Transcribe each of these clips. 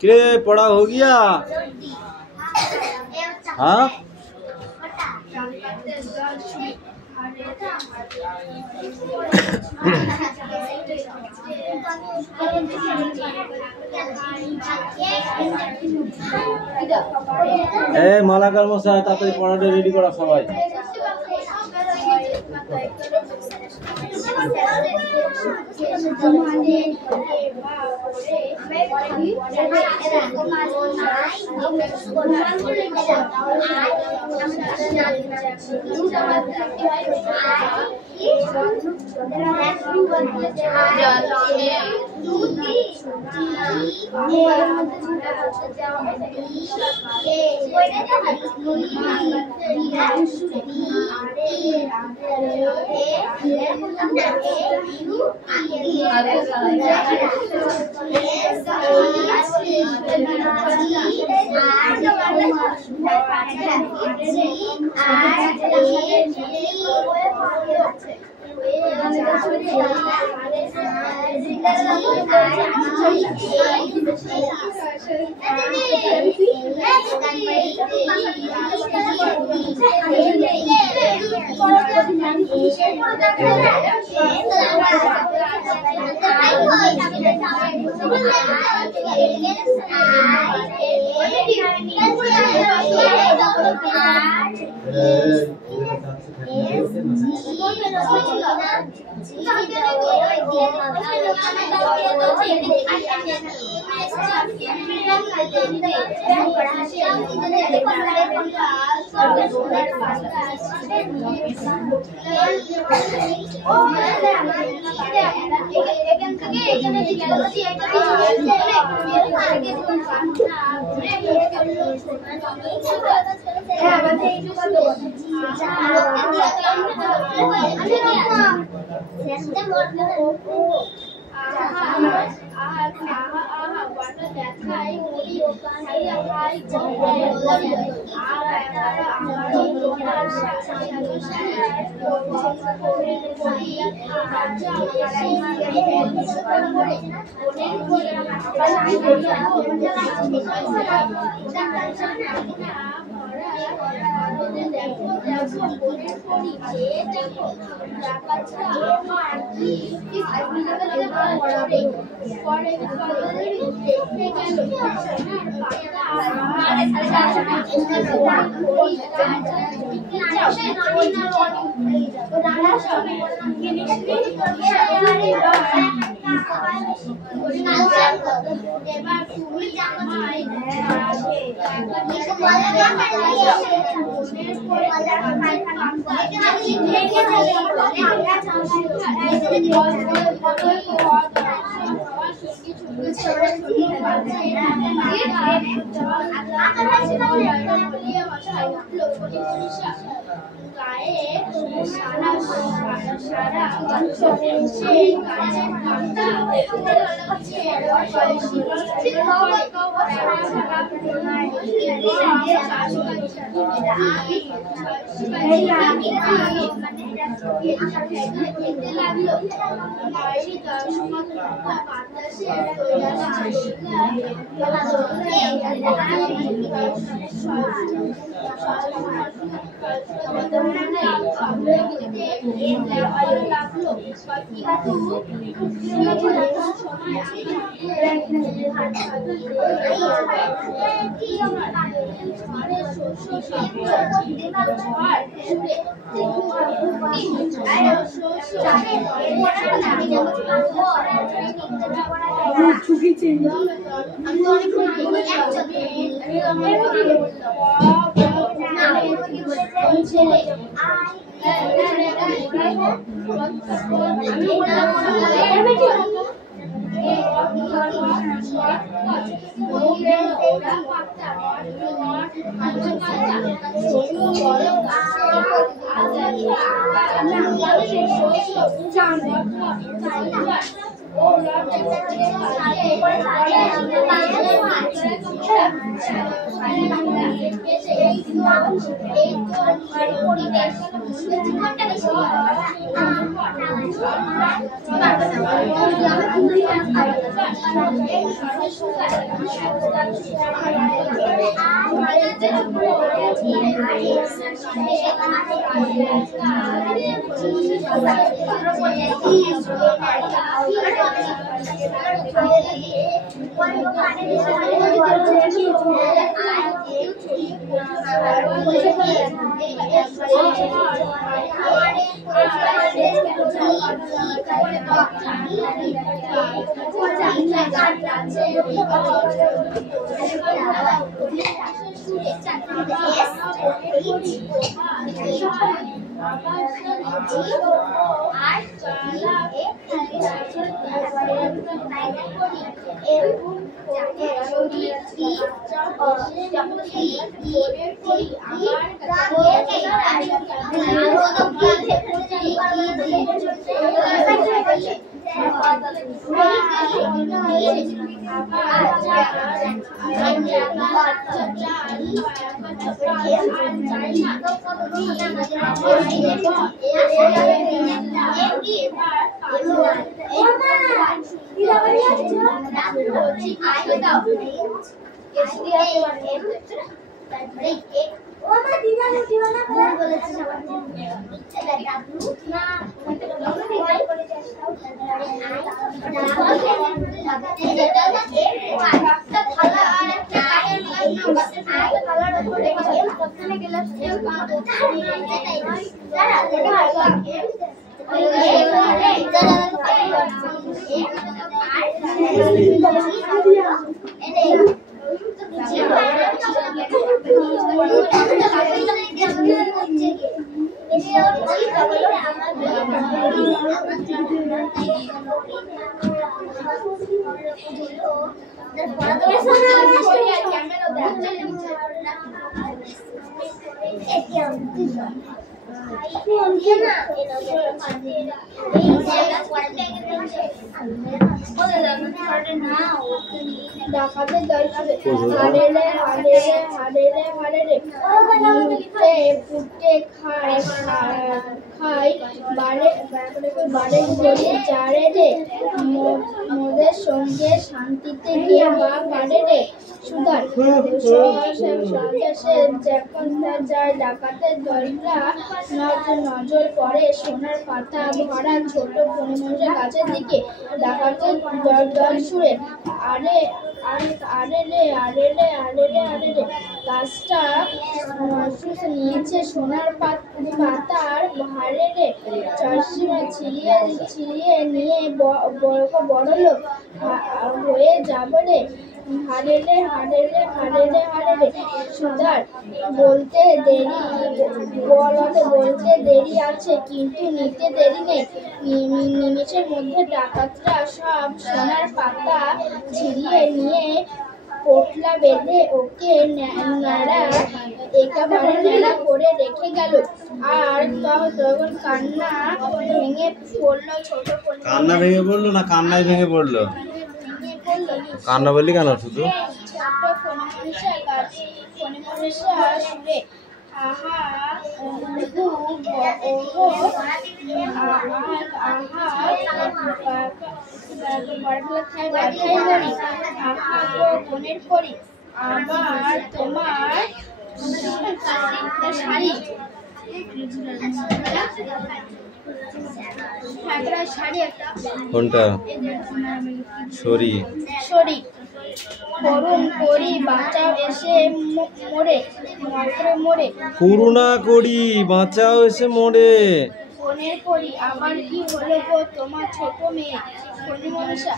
क्या पढ़ा हो गया? हाँ ए मालाकार मশাই তাড়াতাড়ি পড়াটা রেডি করা সবাই। সঙ্গে শান্তিতে গিয়ে মা পারে রে সুধার যখন যায় ডাকাতের দলটা নজর পড়ে সোনার পাতা ভরা ছোট ফণিমনসা গাছের দিকে। ডাকাতের দল সুরে আরে আরে রে আরে রে আরে রে আরে রে। গাছটা নিয়েছে সোনার পাতার ভারে রে। চশমা ছিলিয়ে নিয়ে বড় লোক হয়ে যাবে রে। হারে রে হারে রে হারে রে হারে রে। সুধার বলতে দেরি আছে, কিন্তু নিতে দেরি নেই। নিমেষের মধ্যে ডাকাতরা সব সোনার পাতা ছিঁড়িয়ে নিয়ে পোটলা বেঁধে ওকে ন্যাড়া একেবারে ন্যাড়া করে রেখে গেল। আর তখন কান্না ভেঙে পড়লো। ছোট কান্না ভেঙে পড়লো না কান্নাই ভেঙে পড়লো? কান্না বললি কেন? শুধু আবার তোমার শাড়ি কোনটা? সরি সরি করুণ করি বাঁচাও এসে মোরে মোরে করুণা করি বাঁচাও এসে মোরে। ফোনের করি আবার কি হলো গো তোমার ছোট মেয়ে ফণিমনসা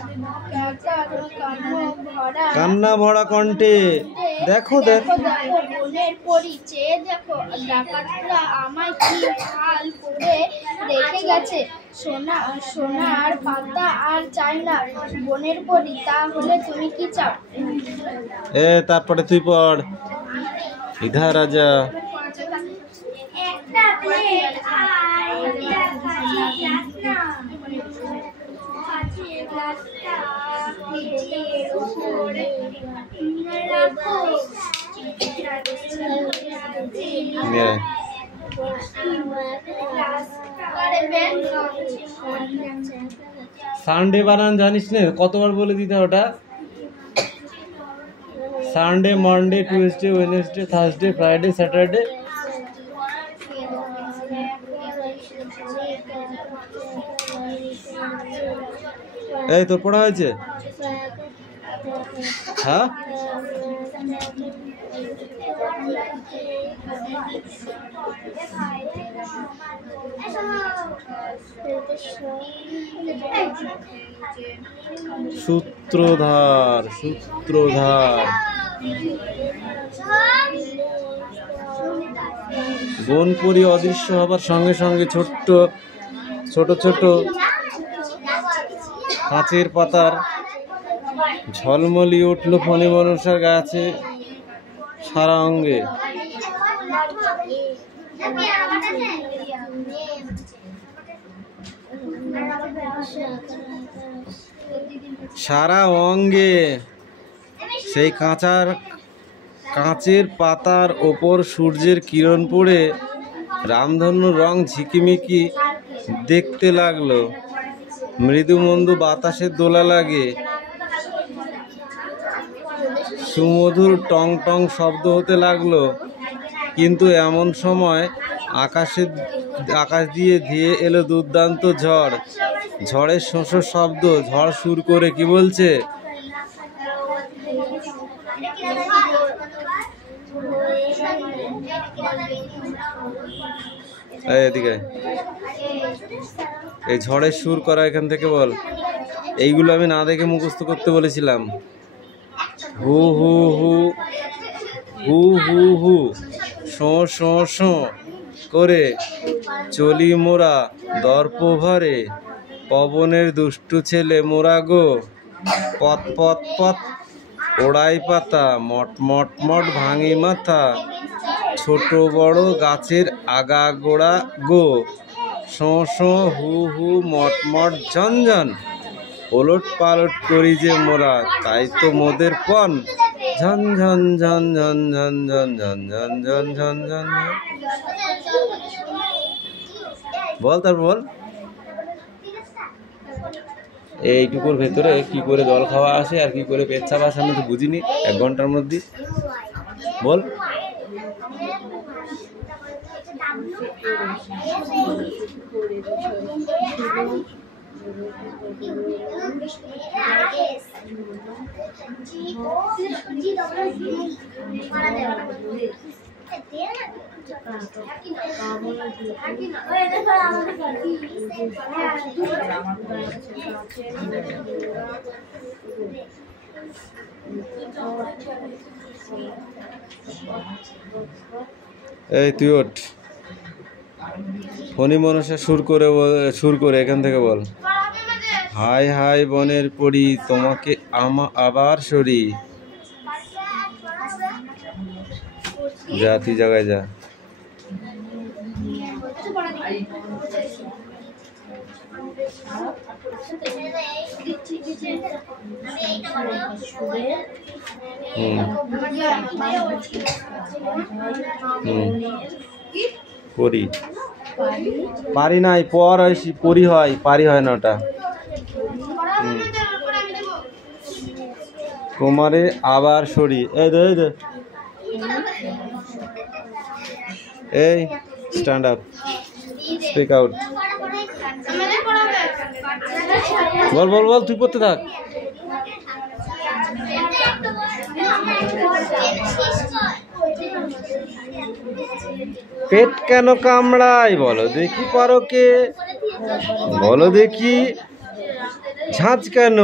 কান্না ভরা কণ্ঠে দেখো দেখো বনের বনের পরি চেয়ে দেখো ডাকাতরা আমায় কি হাল করে রেখে গেছে। সোনার পাতা আর চাই না বনের পরি, তাহলে তুমি কি চাও? তারপরে তুই পড়। ইধার রাজা একটা প্লেট আর একটা গ্লাসটা ফ্রিজের উপরে রাখো। সানডে বানান জানিস না? কতবার বলে দিতে ওটা? Sunday, Monday, Tuesday, Wednesday, Thursday, Friday, Saturday. এই তোর পড়া হয়েছে? হ্যাঁ, সূত্রধার, সূত্রধার। বনপরি অদৃশ্য হবার সঙ্গে সঙ্গে ছোট ছোট কাঁচের পাতার ঝলমলি উঠল ফণি মনসার গাছে সারা অঙ্গে। সারা অঙ্গে সেই কাঁচের পাতার ওপর সূর্যের কিরণ পড়ে রামধনুর রং ঝিকিমিকি দেখতে লাগলো। মৃদু মন্দু বাতাসের দোলা লাগে, সুমধুর টং টং শব্দ হতে লাগলো। কিন্তু এমন সময় আকাশ দিয়ে ধেয়ে এলো দুর্দান্ত ঝড়। ঝড়ের শোঁ শব্দ। ঝড় সুর করে কি বলছে? এদিকে এই ঝড়ের সুর করা এখান থেকে বল। এইগুলো আমি না দেখে মুখস্থ করতে বলেছিলাম। হু হু হু, হু হু হু, শো শো শো করে চলি মোরা দর্প ভরে, পবনের দুষ্টু ছেলে মোরা গো। পথ পথ পথ ওড়াই পাতা, মট মট মট ভাঙি মাথা, ছোট বড় গাছের আগা গোড়া গো। শো শো হু হু মট মট ঝনঝন, ওলট পালট করি যে মোরা, তাই তো মোদের পণ। ঝন ঝন ঝন ঝন ঝন ঝন ঝন ঝন ঝন ঝন ঝন। বল, তারপর বল। এইটুকুর ভেতরে কি করে জল খাওয়া আসে আর কি করে পেচ্ছাপ আসে আমি তো বুঝিনি 1 ঘন্টার মধ্যে। বল। এই তুই ওঠ। ফণি মনসা সুর করে এখান থেকে বল। হাই হাই বনের পরি, তোমাকে আবার সরি। যা তুই জায়গায় যা। পরি পারি নাই, পর হয় পরি হয়, পারি হয় না ওটা। তোমারে আবার সরি। এই স্ট্যান্ড আপ, স্পিক আউট। বল বল বল, তুই পড়তে থাক। পেট কেন কামড়ায় বলো দেখি পরকে, বলো দেখি ঝাঁজ কেন।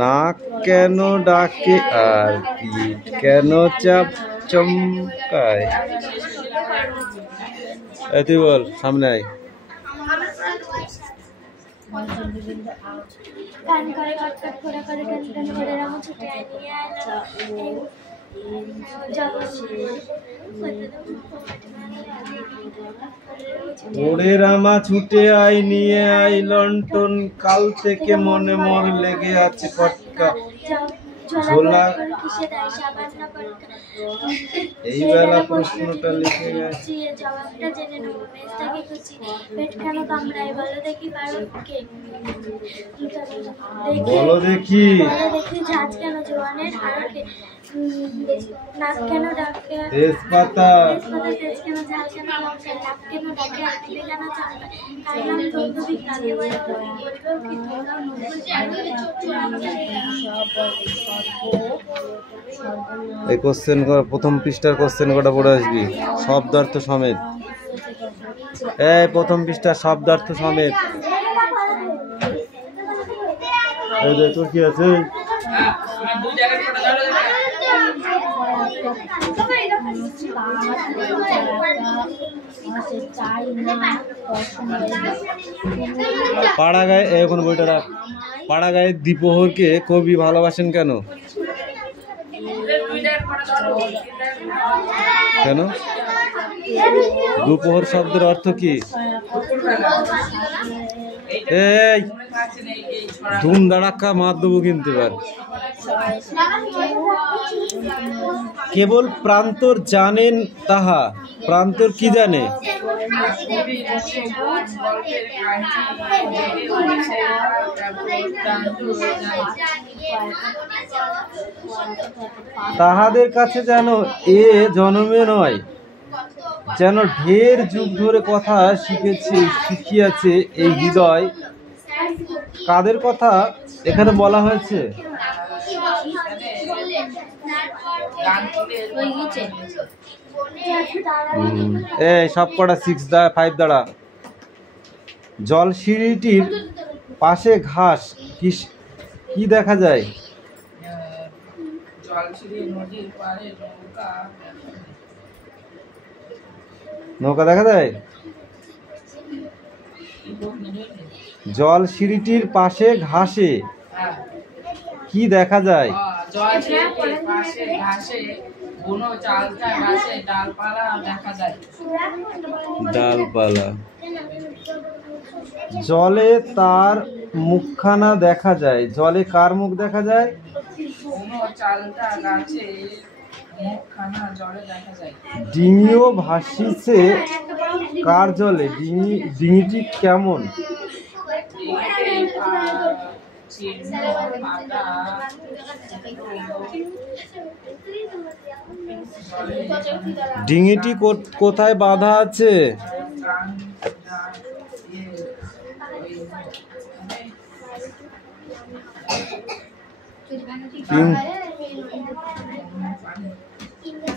নাক কেন ডাকে আর পিঠ কেন চাপ চমকায়? এই তুই বল, সামনে আয়। কান করে কটকট করে করে টান টান করে রামু ছুটে আয় নিয়ে আয় ওরে রামা ছুটে আয় নিয়ে আয় লন্ঠন, কাল থেকে মনে মর লেগে আছে পটকা ঝোলা। এই বেলা প্রশ্নটা লিখে গেছে, জবাবটা জেনে নেবো। মেজটাকে খুঁজি, পেট কেন কামড়ায় বলো দেখি পারোকে। বলো দেখি। বলো দেখি ঝাঁজ কেন জোয়ানের আরকে, নাক কেন ডাকে তেজপাতা, তেজপাতা তেজ কেন ঝাল কেন লঙ্কায়, নাক কেন ডাকে আর পিঠে কেন চমকায়। কাইলাম তন্দুরি কাকে বলে বলবো কি তোমরা এই কোশ্চেন প্রথম পৃষ্ঠার কোশ্চেন কটা পড়ে আসবি শব্দার্থ সমেত। এই প্রথম পৃষ্ঠার শব্দার্থ সমেত। এই যে তোর কি আছে? পাড়া গায়ে, এখন বইটা রাখ। পাড়া গায়ে দ্বিপ্রহরকে কবি ভালোবাসেন কেন? কেন? দুপ্রহর শব্দের অর্থ কি? এই ধুম দাঁড়াক্কা মার দেবো কিন্তু এবার। কেবল প্রান্তর জানেন তাহা, প্রান্তর কি জানে? তাহাদের কাছে যেন এ জন্মে নয়, যেন ঢের যুগ ধরে কথা শিখিয়াছে এই হৃদয়। কাদের কথা এখানে বলা হয়েছে? এই সব কটা 5 দ্বারা। জল সিঁড়িটির পাশে ঘাস কি দেখা যায়? নৌকা দেখা যায়। জল সিঁড়িটির পাশে ঘাসে কি দেখা যায়? ডালপালা। জলে তার মুখখানা দেখা যায়। জলে কার মুখ দেখা যায়? ডিঙিও ভাসিছে কার জলে? ডিঙিটি কেমন? ডিঙিটি কোথায় বাঁধা আছে?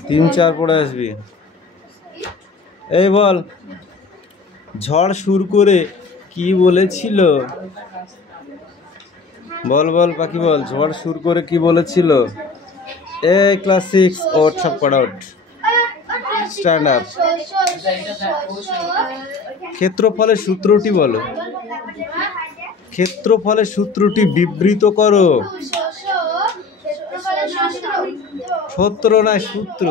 তিন চার পড়ে আসবি। এই বল, ঝড় সুর করে কি বলেছিল? বল বল পাখি বল, ঝড় সুর করে কি বলেছিল? এই ক্লাস 6 ওট, সব করা ওট, স্ট্যান্ডার্ড। ক্ষেত্রফলের সূত্রটি বলো। ক্ষেত্রফলের সূত্রটি বিবৃত করো। সূত্র না সূত্র,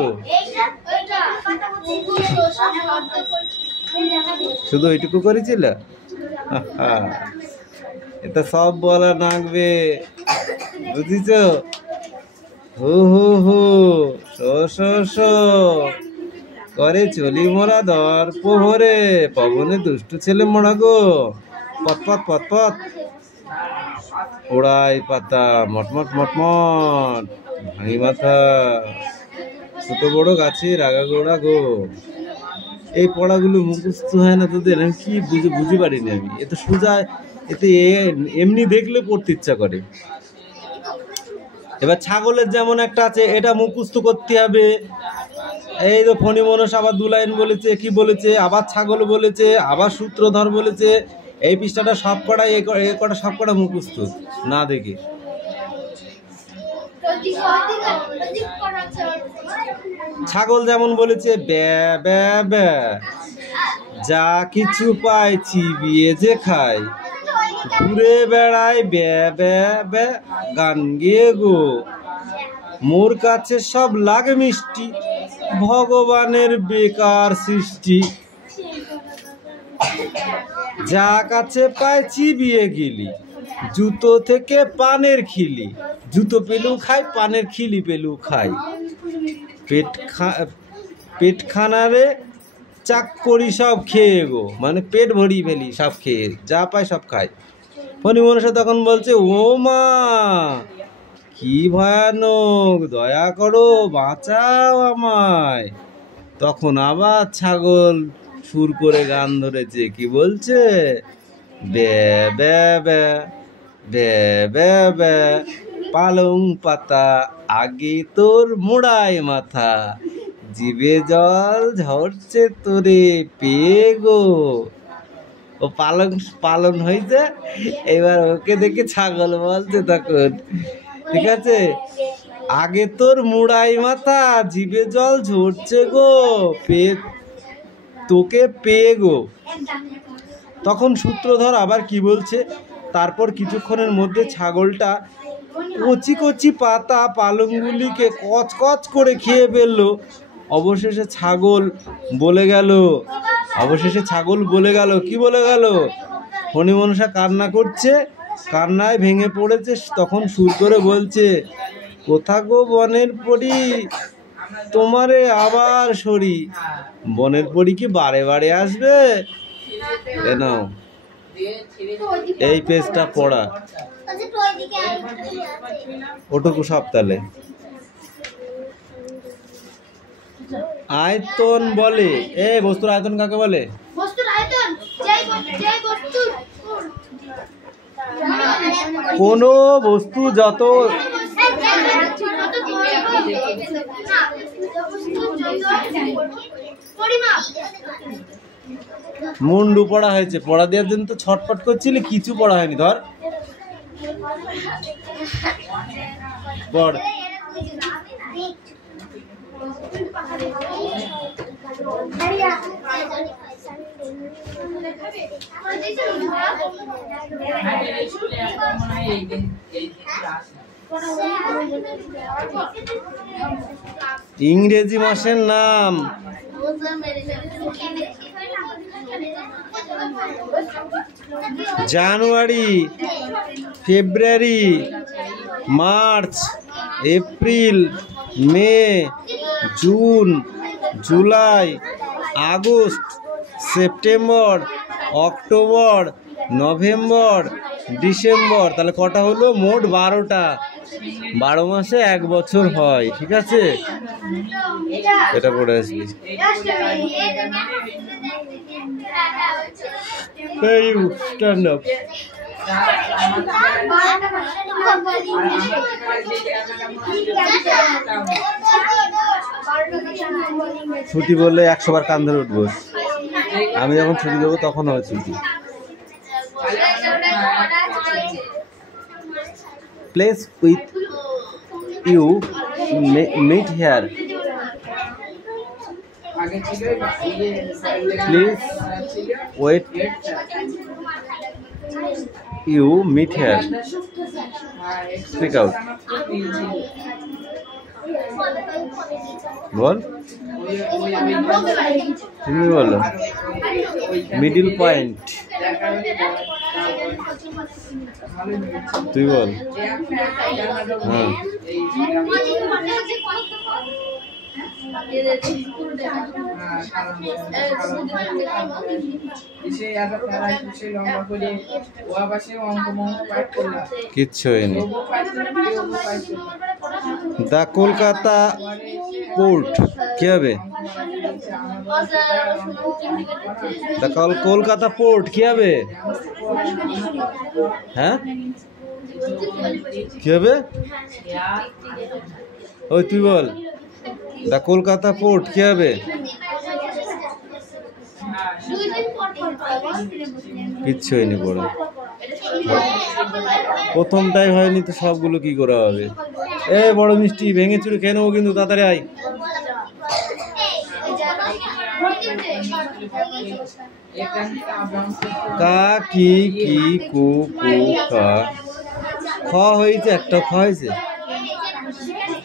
শুধু ওইটুকু করেছিল। এটা সব বলা লাগবে, বুঝিছ? হু হু হু শো করে চলি মোরা দর প্রহরে, পবনে দুষ্টু ছেলে মোড়া গো, পথ ওড়াই পাতা মটমট মটমট, ভাঙি মাথা ছোট বড় গাছের আগাগোড়া গো। এই পড়াগুলো মুখস্থ হয় না তোদের? আমি কি বুঝে পারিনি আমি। এত সোজা, এতে এমনি দেখলে পড়তে ইচ্ছা করে। এবার ছাগলের যেমন একটা আছে, এটা মুখস্থ করতে হবে। এই তো ফণি মনস আবার 2 লাইন বলেছে, কি বলেছে, আবার ছাগল বলেছে, আবার সূত্রধর বলেছে। এই পৃষ্ঠাটা সব কটাই এ কটা সব কটা মুখস্থ না দেখে। ছাগল যেমন বলেছে ব্যা ব্যা ব্যা, যা কিছু পায় চিবিয়ে যে খায়, ঘুরে বেড়ায় ব্যা ব্যা ব্যা, গান গেয়ে গো, মোর কাছে সব লাগে মিষ্টি, ভগবানের বেকার সৃষ্টি, যা কাছে পায় চিবিয়ে গিলি, জুতো থেকে পানের খিলি, জুতো পেলেও খাই, পানের খিলি পেলেও খাই, পেটখানারে চাক করি সব খেয়ে গো, মানে পেট ভরিয়ে ফেলি সব খেয়ে, যা পায় সব খাই। ফণি মনসা তখন বলছে, ও মা কি ভয়ানক, দয়া করো, বাঁচাও আমায়। তখন আবার ছাগল সুর করে গান ধরেছে, কি বলছে, ব্যা ব্যা ব্যা ব্যা ব্যা ব্যা, পালং পাতা আগে তোর মোড়ায় মাথা, জিভে জল ঝরছে তোরে পেয়ে গো। ও পালন হয়েছে, এবার ওকে দেখে ছাগল বলছে তখন, ঠিক আছে, আগে তোর মুড়াই মাথা, জিভে জল ঝরছে গো, তোকে পেয়ে গো। তখন সূত্রধর আবার কি বলছে, তারপর কিছুক্ষণের মধ্যে ছাগলটা কচি কচি পাতা পালংগুলিকে কচ কচ করে খেয়ে ফেললো। অবশেষে ছাগল বলে গেল, কি বলে গেল, ফণি মনসা কান্না করছে, কান্নায় ভেঙে পড়েছে। তখন সুর করে বলছে, কোথা গো বনের পরি, তোমারে আবার সরি, বনের পরি কি বারে বারে আসবে। নাও এই পেজটা পড়া, ওটুকু সব তালে। আয়তন বলে, বস্তুর আয়তন কাকে বলে? কোন বস্তু যত মুন্ডু পড়া হয়েছে, পড়া দেওয়ার জন্য তো ছটফট করছিলি, কিছু পড়া হয়নি। ধর পড়। ইংরেজি মাসের নাম, January, February, March, April, May, June, July, August, September, October, November, December. তাহলে কটা হলো? মোট 12টা। 12 মাসে 1 বছর হয়, ঠিক আছে? এটা পড়ে আসবি। Stand up. ছুটি বললে 100 বার কান ধরে উঠবো। আমি যখন ছুটি দেবো তখন হবে ছুটি। Place with you, meet here. Please wait. You meet here. Speak out. বল, তুমি বলো। মিডিল পয়েন্ট, তুই বল। হ্যাঁ, কিচ্ছু হয়নি। দ্য কলকাতা পোর্ট কি হবে? কলকাতা পোর্ট কি হবে? হ্যাঁ, কি হবে? ওই তুই বল, দ্য কলকাতা পোর্ট কি হবে? কিচ্ছু হয়নি পড়া, প্রথমটাই হয়নি তো সবগুলো কি করে হবে? এ বড় মিষ্টি ভেঙে চুরে খেয়ে নেবো কিন্তু, তাড়াতাড়ি আয়। কা কি কি কু কু কা, খ হয়েছে, একটা খ হয়েছে,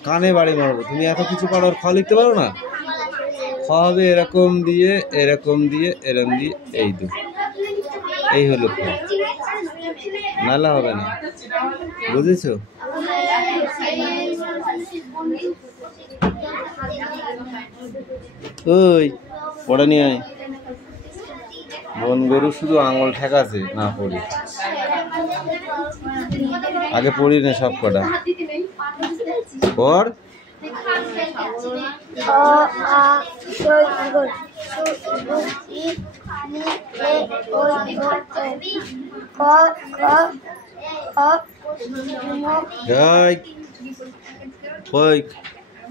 কানে বাড়ি মারবো। তুমি এত কিছু পারো আর খ লিখতে পারো না? খ হবে এরকম দিয়ে, এরকম দিয়ে, এরকম দিয়ে, এই দু, এই হলো খ, নালা হবে না, বুঝেছো? ওই পড়া নিয়ে আয়। বন গরু শুধু আঙুল ঠেকাছে না পড়ি, আগে পড়ি না সব কটা পড়।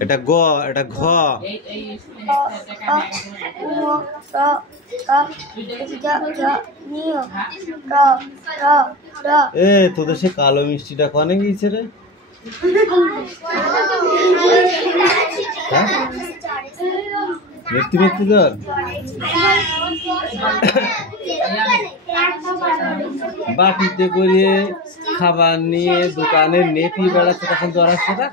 এটা গ, এটা ঘ, এ তোদের সে কালো মিষ্টিটা কনে গিয়েছে রে? মৃত্যু মৃত্যু ধর বাটিতে করে খাবার নিয়ে দোকানে নেপি বেড়াচ্ছে, তখন জ্বর আসছে না?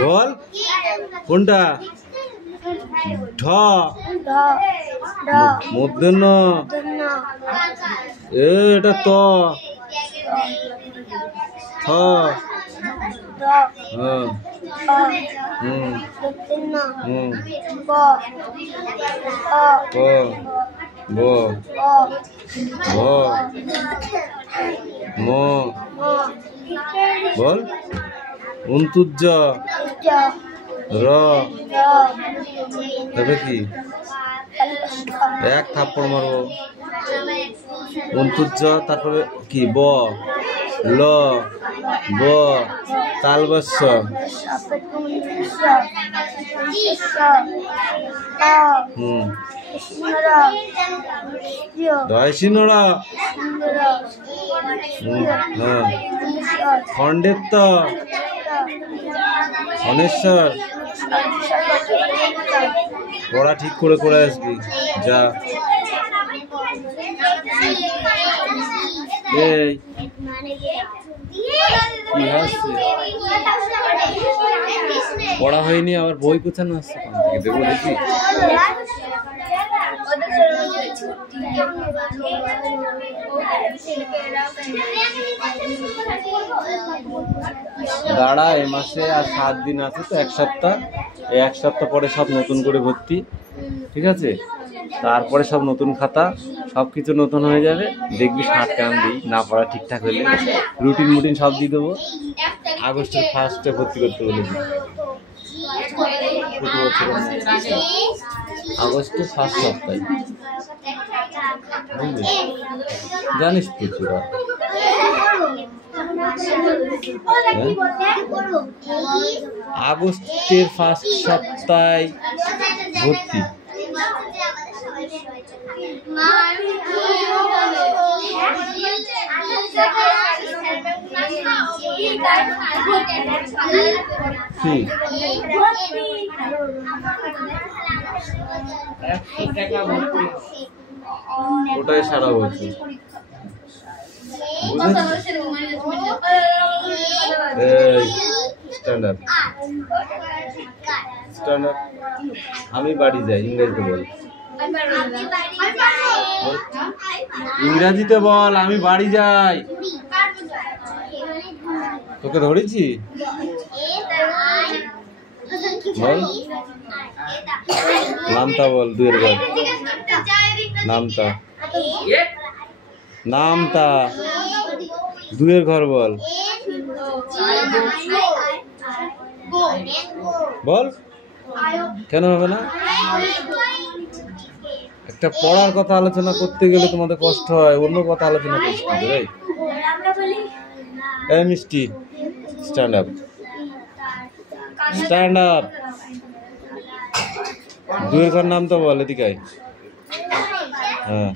বল কোনটা? ঢ মূর্ধন্য, এটা ত, থ, হ্যাঁ, ক, ব, ভ, ম, বল অন্তুজ, র, তবে কি এক থাপ্পড় মারবো। অন্তুজ, তারপরে কি ব, ল, ব, তালবস্য, দয়সিনরা, খণ্ডেত্ব, অনেশ্বর। পড়া ঠিক করে করে আসবি যা। এই কি হাসছে? পড়া হয়নি আবার বই কোথানো আসছে, দেবো দেখি। দাঁড়া, এ মাসে আর 7 দিন আছে তো, 1 সপ্তাহ। এই 1 সপ্তাহ পরে সব নতুন করে ভর্তি, ঠিক আছে? তারপরে সব নতুন খাতা, সব কিছু নতুন হয়ে যাবে। দেখবি 60 কেমন দিই, না পড়া ঠিকঠাক হলে রুটিন মুটিন সব দিয়ে দেবো। আগস্টের 1স্টে ভর্তি করতে বলেছি, আগস্টের 1st সপ্তাহে, জানিস তো তোরা? আগস্টের 1st সপ্তাহে ভর্তি। ওটাই সারা বছর, স্ট্যান্ডার্ড স্ট্যান্ডার্ড। আমি বাড়ি যাই, ইংরেজিতে বল, ইংরাজিতে বল আমি বাড়ি যাই। তোকে ধরেছি বল, নামতা বল, 2 এর ঘর নামতা, নামতা 2 এর ঘর বল, বল কেন হবে না? একটা পড়ার কথা আলোচনা করতে গেলে তোমাদের কষ্ট হয়, অন্য কথা আলোচনা করতে হবে। এই মিষ্টি স্ট্যান্ড আপ, স্ট্যান্ড আপ। দুয়ের ঘর নাম তো বল, এদিকে আয়। হ্যাঁ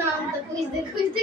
নাম তো খুঁজতে খুঁজতে